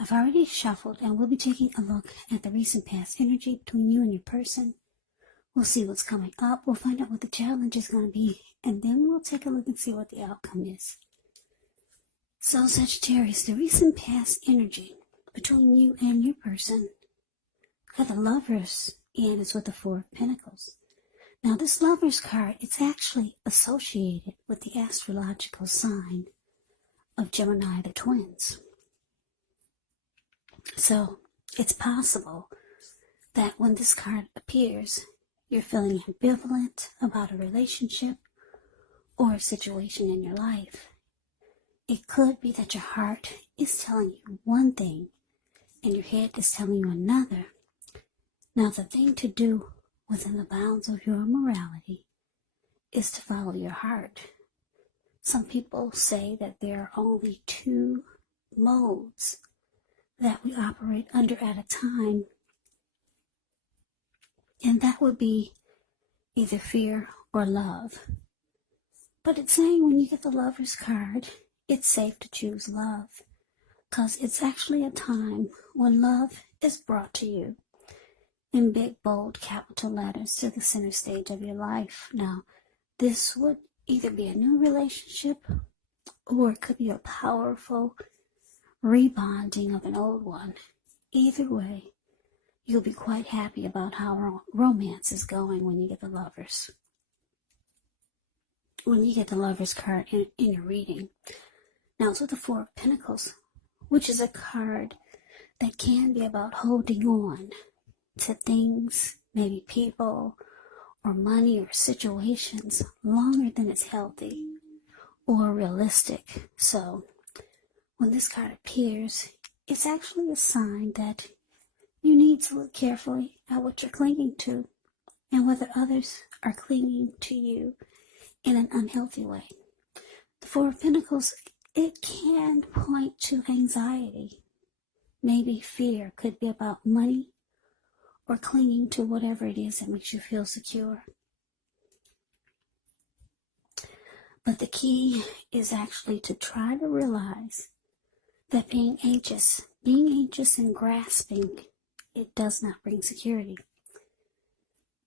I've already shuffled, and we'll be taking a look at the recent past energy between you and your person. We'll see what's coming up. We'll find out what the challenge is going to be, and then we'll take a look and see what the outcome is. So, Sagittarius, the recent past energy between you and your person. Got the Lovers, and it's with the Four of Pentacles. Now, this Lovers card, it's actually associated with the astrological sign of Gemini, the twins. So, it's possible that when this card appears, you're feeling ambivalent about a relationship or a situation in your life. It could be that your heart is telling you one thing and your head is telling you another. Now, the thing to do within the bounds of your morality is to follow your heart. Some people say that there are only two modes that we operate under at a time, and that would be either fear or love. But it's saying when you get the Lover's card, it's safe to choose love, because it's actually a time when love is brought to you in big, bold, capital letters to the center stage of your life. Now, this would either be a new relationship, or it could be a powerful rebonding of an old one. Either way, you'll be quite happy about how romance is going when you get the Lovers. When you get the Lovers card in your reading. Now, it's with the Four of Pentacles, which is a card that can be about holding on to things, maybe people, or money, or situations longer than it's healthy or realistic. So, when this card appears, it's actually a sign that you need to look carefully at what you're clinging to and whether others are clinging to you in an unhealthy way. The Four of Pentacles, it can point to anxiety. Maybe fear could be about money or clinging to whatever it is that makes you feel secure. But the key is actually to try to realize that being anxious and grasping, it does not bring security.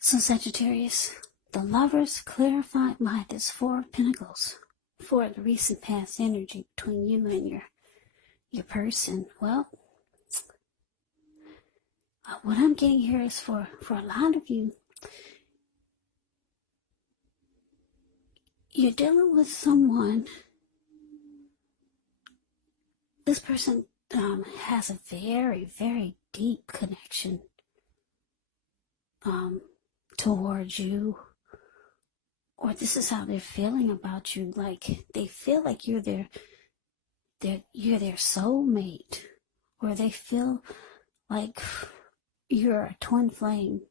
So, Sagittarius, the Lovers clarified by this Four of Pentacles for the recent past energy between you and your person. Well, what I'm getting here is for a lot of you, you're dealing with someone. This person has a very, very deep connection towards you, or this is how they're feeling about you. Like they feel like you're their soulmate, or they feel like you're a twin flame.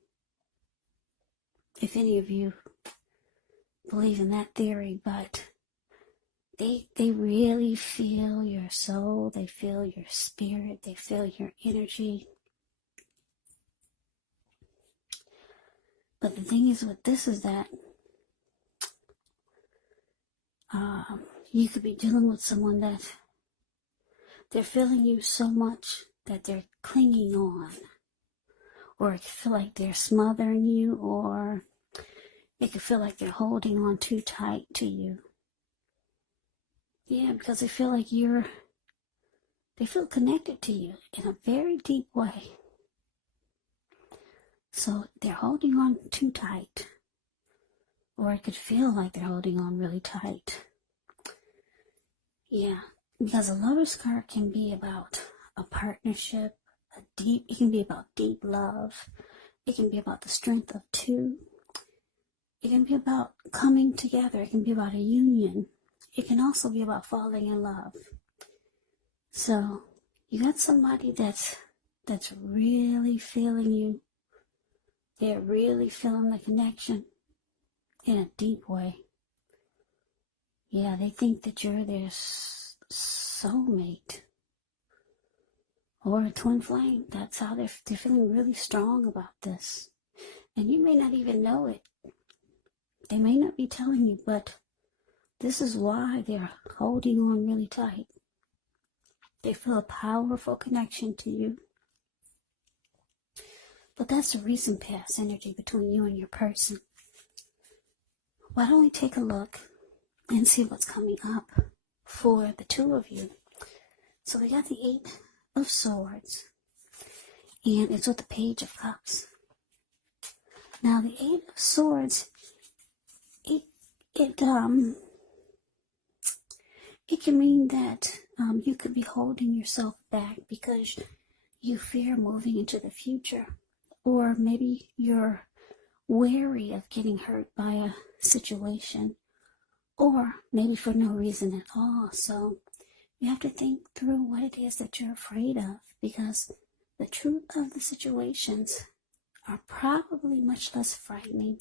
If any of you believe in that theory, but they really feel your soul, they feel your spirit, they feel your energy. But the thing is with this is that you could be dealing with someone that they're feeling you so much that they're clinging on, or it could feel like they're smothering you, or it could feel like they're holding on too tight to you. Yeah, because they feel like they feel connected to you in a very deep way. So they're holding on too tight, or it could feel like they're holding on really tight. Yeah, because a Lover's card can be about a partnership, it can be about deep love. It can be about the strength of two. It can be about coming together. It can be about a union. It can also be about falling in love. So you got somebody that's really feeling you. They're really feeling the connection in a deep way. Yeah, they think that you're their soulmate or a twin flame. That's how they're feeling really strong about this. And you may not even know it. They may not be telling you, but this is why they're holding on really tight. They feel a powerful connection to you. But that's the recent past energy between you and your person. Why don't we take a look and see what's coming up for the two of you? So we got the Eight of Swords, and it's with the Page of Cups. Now the Eight of Swords, it can mean that you could be holding yourself back because you fear moving into the future, or maybe you're wary of getting hurt by a situation, or maybe for no reason at all. So you have to think through what it is that you're afraid of, because the truth of the situations are probably much less frightening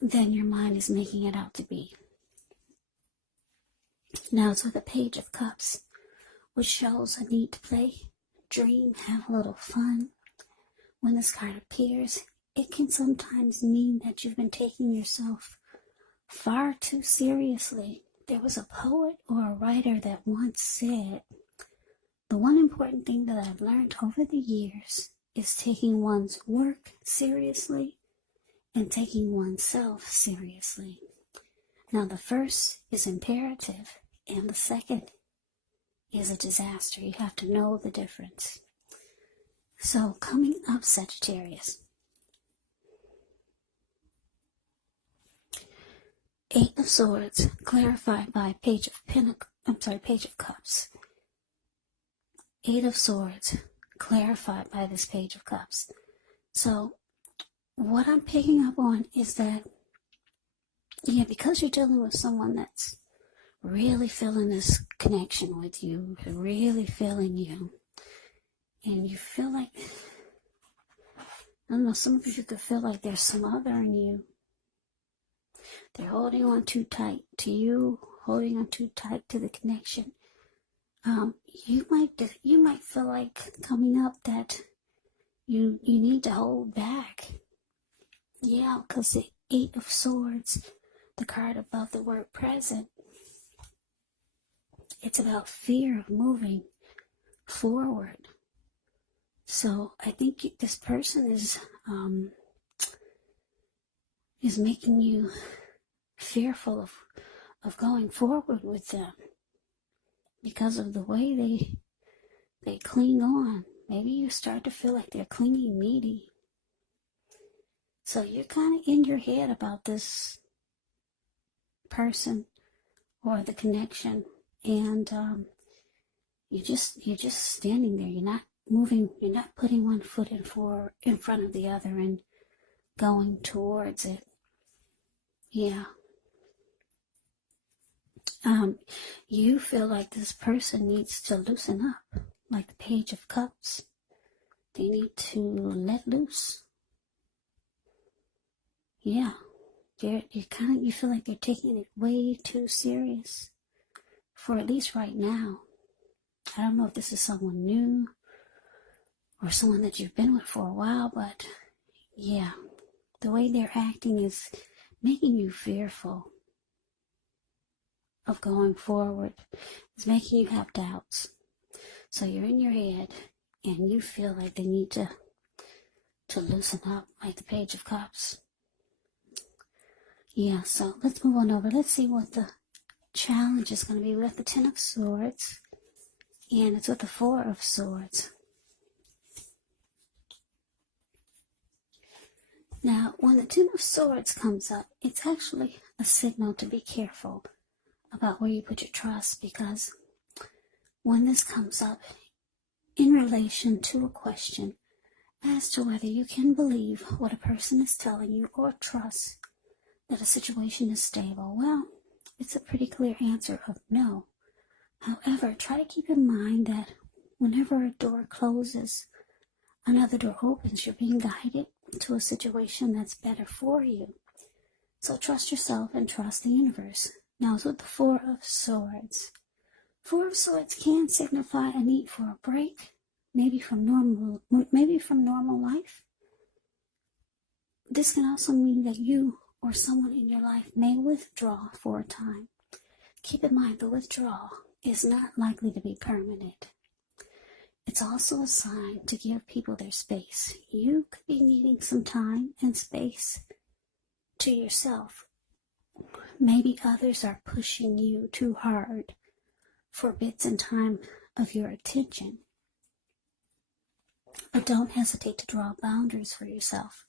than your mind is making it out to be. Now it's with the Page of Cups, which shows a need to play, dream, have a little fun. When this card appears, it can sometimes mean that you've been taking yourself far too seriously. There was a poet or a writer that once said, "The one important thing that I've learned over the years is taking one's work seriously and taking oneself seriously." Now the first is imperative and the second is a disaster. You have to know the difference. So coming up, Sagittarius. Eight of Swords, clarified by Page of Cups. Eight of Swords, clarified by this Page of Cups. So what I'm picking up on is that, because you're dealing with someone that's really feeling this connection with you, really feeling you, and you feel like, I don't know, some of you could feel like there's some other in you. They're holding on too tight to you, holding on too tight to the connection. You might feel like coming up that you need to hold back. Yeah, because the Eight of Swords, the card above the word present, it's about fear of moving forward. So I think this person is making you fearful of going forward with them because of the way they cling on. Maybe you start to feel like they're clinging needy. So you're kind of in your head about this person or the connection, and you're just standing there. You're not moving. You're not putting one foot in front of the other and going towards it. Yeah. You feel like this person needs to loosen up, like the Page of Cups. They need to let loose. Yeah. You feel like they're taking it way too serious, for at least right now. I don't know if this is someone new or someone that you've been with for a while, but yeah, the way they're acting is making you fearful of going forward. It's making you have doubts. So you're in your head and you feel like they need to loosen up, like the Page of Cups. Yeah, so let's move on over. Let's see what the challenge is going to be. We have the Ten of Swords, and it's with the Four of Swords. Now, when the Ten of Swords comes up, it's actually a signal to be careful about where you put your trust, because when this comes up in relation to a question as to whether you can believe what a person is telling you or trust that a situation is stable, well, it's a pretty clear answer of no. However, try to keep in mind that whenever a door closes, another door opens. You're being guided to a situation that's better for you. So trust yourself and trust the universe. Now, it's with the Four of Swords. Four of Swords can signify a need for a break, maybe from normal life. This can also mean that you or someone in your life may withdraw for a time. Keep in mind, the withdrawal is not likely to be permanent. It's also a sign to give people their space. You could be needing some time and space to yourself. Maybe others are pushing you too hard for bits and time of your attention. But don't hesitate to draw boundaries for yourself,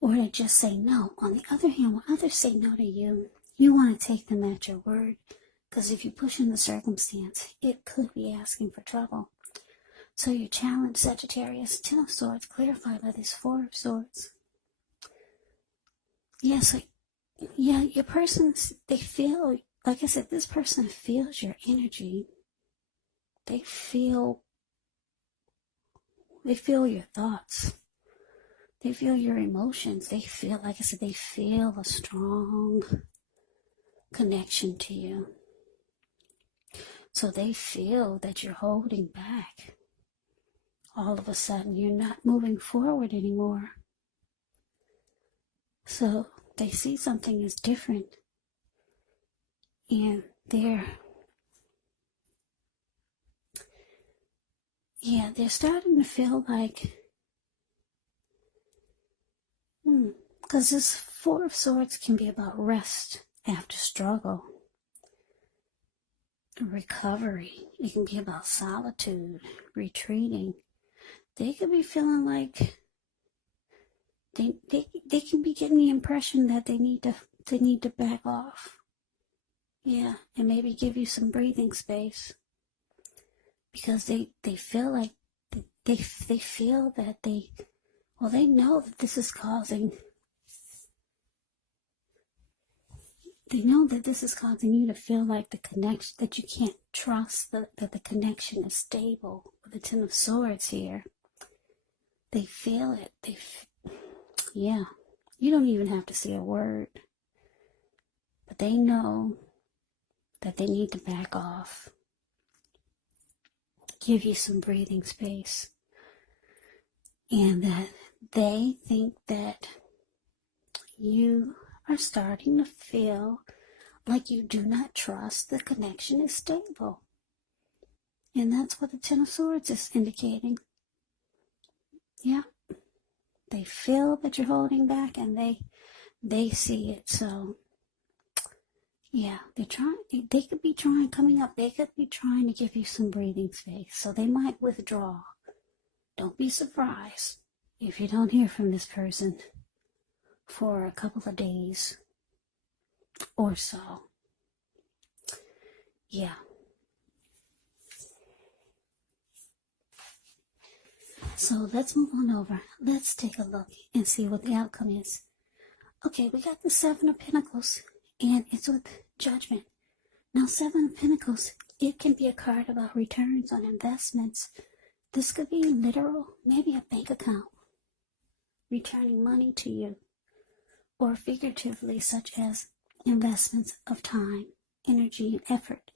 or to just say no. On the other hand, when others say no to you, you want to take them at your word, because if you push in the circumstance, it could be asking for trouble. So your challenge, Sagittarius, 10 of Swords, clarified by this 4 of Swords. Yes, your persons, they feel, like I said, this person feels your energy. They feel your thoughts. They feel your emotions. They feel, like I said, they feel a strong connection to you. So they feel that you're holding back. All of a sudden, you're not moving forward anymore. So they see something is different. And they're starting to feel like, because this 4 of Swords can be about rest after struggle, recovery. It can be about solitude, retreating. They could be feeling like they can be getting the impression that they need to back off. Yeah, and maybe give you some breathing space, because they feel like they feel that they know that this is causing. They know that this is causing you to feel like the connection, that you can't trust that the connection is stable. With the 10 of Swords here, they feel it. Yeah, you don't even have to say a word, but they know that they need to back off. Give you some breathing space, and that they think that you are starting to feel like you do not trust the connection is stable. And that's what the 10 of Swords is indicating. Yeah. They feel that you're holding back, and they see it. So, yeah, they could be trying to give you some breathing space. So they might withdraw. Don't be surprised if you don't hear from this person for a couple of days or so. Yeah. So let's move on over. Let's take a look and see what the outcome is. Okay, we got the 7 of Pentacles, and it's with Judgment. Now, 7 of Pentacles, it can be a card about returns on investments. This could be literal, maybe a bank account returning money to you, or figuratively, such as investments of time, energy, and effort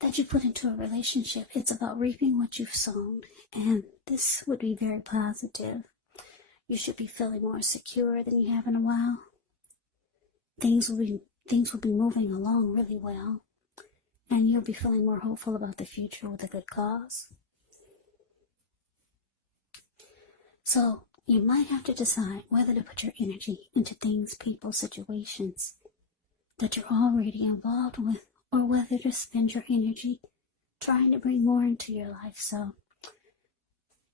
that you put into a relationship. It's about reaping what you've sown, and this would be very positive. You should be feeling more secure than you have in a while. Things will be moving along really well, and you'll be feeling more hopeful about the future with a good cause. So you might have to decide whether to put your energy into things, people, situations that you're already involved with, or whether to spend your energy trying to bring more into your life. So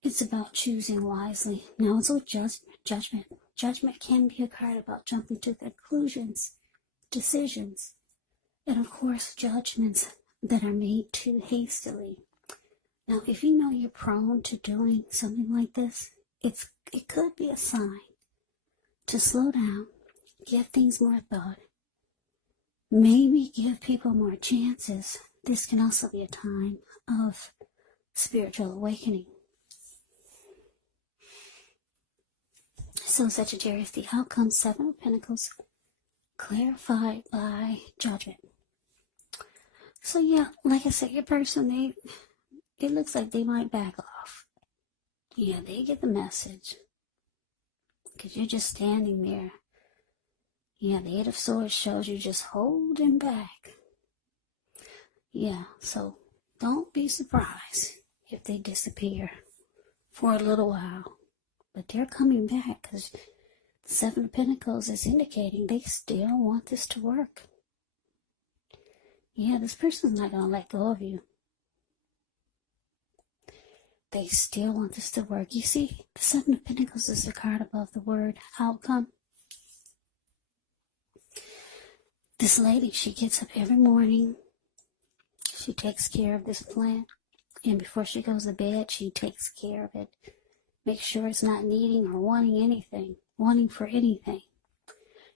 it's about choosing wisely. Now it's with judgment. Judgment can be a card about jumping to conclusions, decisions, and of course judgments that are made too hastily. Now, if you know you're prone to doing something like this, it could be a sign to slow down, give things more thought, maybe give people more chances. This can also be a time of spiritual awakening. So, Sagittarius, the outcome, 7 of Pentacles, clarified by Judgment. So, yeah, like I said, your person, it looks like they might back off. Yeah, they get the message, because you're just standing there. Yeah, the 8 of Swords shows you just holding back. Yeah, so don't be surprised if they disappear for a little while. But they're coming back because the Seven of Pentacles is indicating they still want this to work. Yeah, this person's not going to let go of you. They still want this to work. You see, the Seven of Pentacles is the card above the word outcome. This lady, she gets up every morning. She takes care of this plant. And before she goes to bed, she takes care of it. Make sure it's not needing or wanting for anything.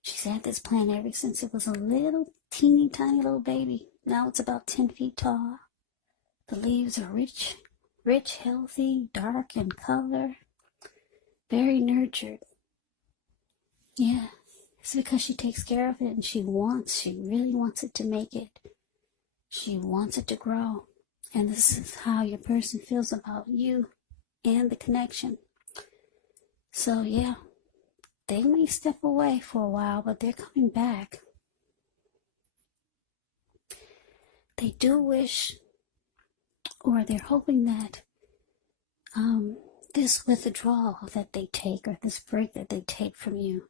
She's had this plant ever since it was a little teeny tiny little baby. Now it's about 10 feet tall. The leaves are rich, healthy, dark in color. Very nurtured. Yeah, it's because she takes care of it and she really wants it to make it. She wants it to grow. And this is how your person feels about you and the connection. So yeah, they may step away for a while, but they're coming back. They do wish, or they're hoping that this withdrawal that they take, or this break that they take from you,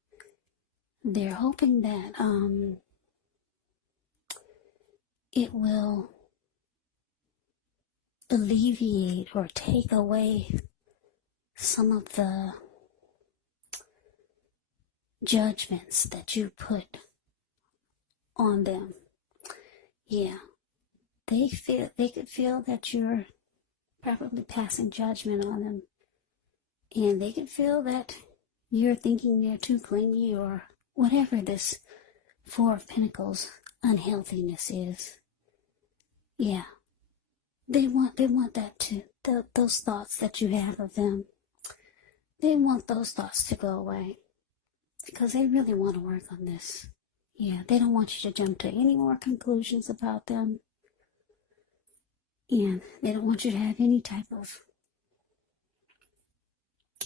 they're hoping that it will alleviate or take away some of the judgments that you put on them. Yeah, they could feel that you're probably passing judgment on them, and they could feel that you're thinking they're too clingy or whatever this Four of Pentacles unhealthiness is. Yeah, they want that too. Those thoughts that you have of them, they want those thoughts to go away because they really want to work on this. Yeah, they don't want you to jump to any more conclusions about them. And they don't want you to have any type of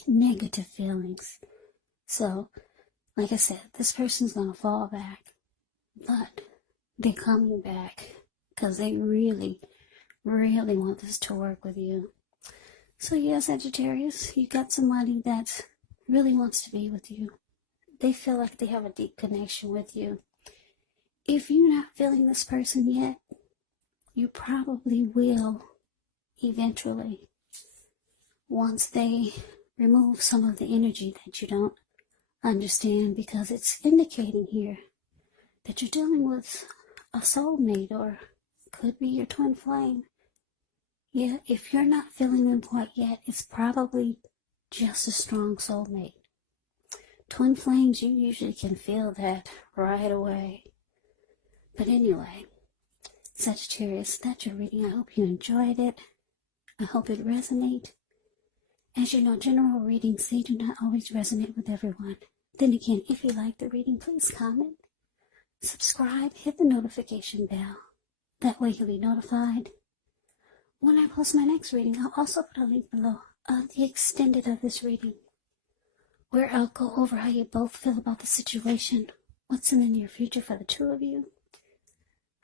negative feelings. So, like I said, this person's going to fall back. But they're coming back because they really, really want this to work with you. So yeah, Sagittarius, you got somebody that really wants to be with you. They feel like they have a deep connection with you. If you're not feeling this person yet, you probably will eventually, once they remove some of the energy that you don't understand, because it's indicating here that you're dealing with a soulmate, or could be your twin flame. Yeah, if you're not feeling them quite yet, it's probably just a strong soulmate. Twin flames, you usually can feel that right away. But anyway, Sagittarius, that's your reading. I hope you enjoyed it. I hope it resonates. As you know, general readings, they do not always resonate with everyone. Then again, if you like the reading, please comment, subscribe, hit the notification bell. That way you'll be notified when I post my next reading. I'll also put a link below of the extended of this reading, where I'll go over how you both feel about the situation, what's in the near future for the two of you,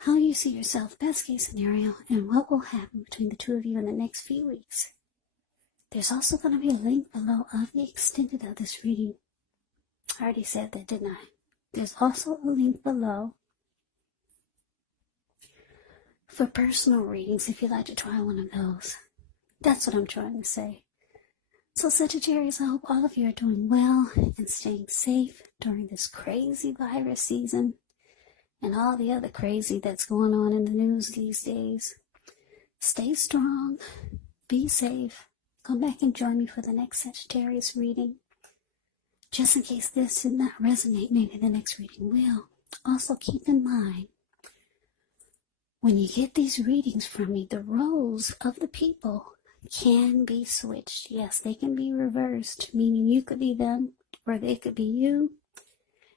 how you see yourself, best case scenario, and what will happen between the two of you in the next few weeks. There's also going to be a link below of the extended of this reading. I already said that, didn't I? There's also a link below for personal readings if you'd like to try one of those. That's what I'm trying to say. So Sagittarius, I hope all of you are doing well and staying safe during this crazy virus season and all the other crazy that's going on in the news these days. Stay strong, be safe. Come back and join me for the next Sagittarius reading. Just in case this did not resonate, maybe the next reading will. Also keep in mind, when you get these readings from me, the roles of the people can be switched. Yes, they can be reversed, meaning you could be them or they could be you.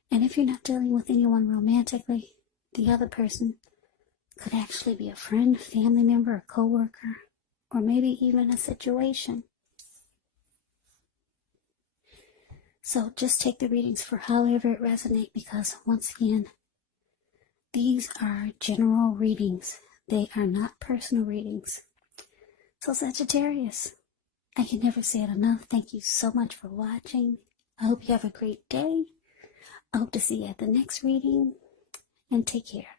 And if you're not dealing with anyone romantically, the other person could actually be a friend, family member, a coworker, or maybe even a situation. So just take the readings for however it resonates, because once again, these are general readings. They are not personal readings. So Sagittarius, I can never say it enough. Thank you so much for watching. I hope you have a great day. I hope to see you at the next reading, and take care.